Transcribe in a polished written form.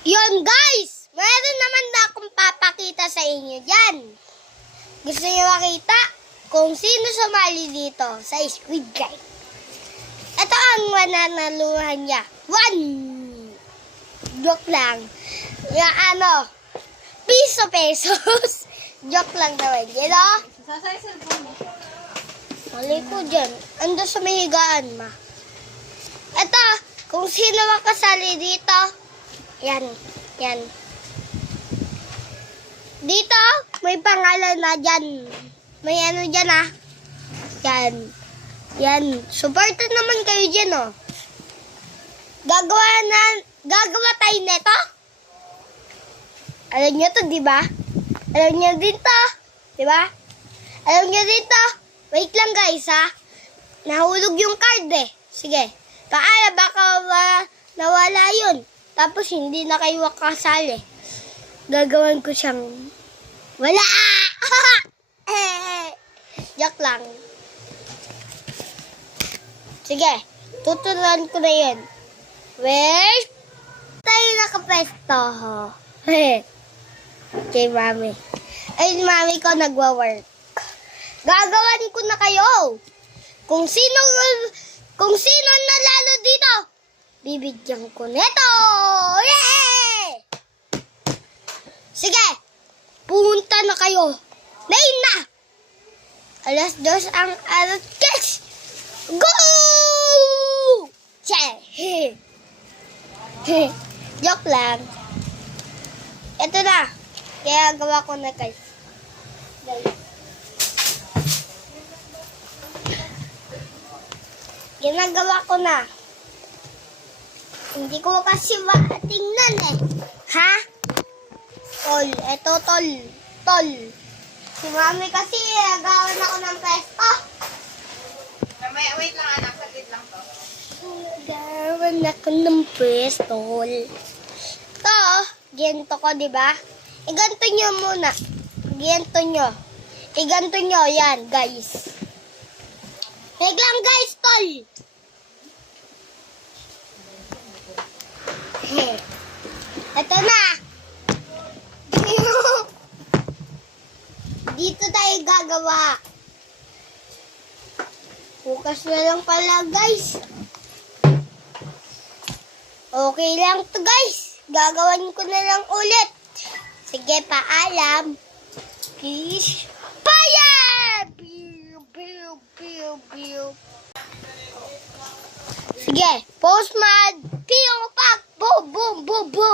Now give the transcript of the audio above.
Yun guys, meron naman na akong papakita sa inyo dyan. Gusto niyo makita kung sino sumali dito sa Squid Game? Ito ang mananaluhan niya. 1! Joke lang. Yung piso-pesos. Joke lang naman. Yan o. Sasay cellphone mo. Mali ko dyan. Ando sa mahigaan, ma. Ito, kung sino makasali dito. Yan. Yan. Dito, may pangalan na dyan. May ano dyan, ah. Yan. Yan. Supportan naman kayo dyan, oh. Gagawa tayo neto. Alam nyo to, di ba? Alam nyo din to. Di ba? Alam nyo din to. Wait lang, guys, ha. Nahulog yung card, eh. Sige. Paala, baka nawala yun. Tapos, hindi na kayo kasali. Gagawan ko siyang wala! Joke lang. Sige, tuturuan ko na yun. Where tayo nakapesto? Kay mami. Ay, mami ko nagwa-work. Gagawan ko na kayo. Kung sino nalalo dito, bibigyan ko neto. Yay! Sige, punta na kayo. Lain na! 2:00 ang arat. Catch! Go! Che! Joke lang. Ito na. Kaya gawa ko na guys. Ginagawa ko na. Hindi ko kasi tingnan eh. Ha? Tol. Ito tol. Tol. Si mami kasi nagawan ako ng pesto. Wait lang anak, saglit lang to. Nagawan ako ng pesto. Ito, ganito ko, di ba? Iganto nyo muna. Ganto nyo. Iganto nyo, yan, guys. Wait lang, guys, tol. Ito na. Dito tayo gagawa. Bukas na lang pala, guys. Okay lang to, guys. Gagawan ko na lang ulit. Sige, paalam. Peace. Fire! Pew, pew, pew, pew. Sige, post mad. Pew, pak. Boom, boom, boom, boom.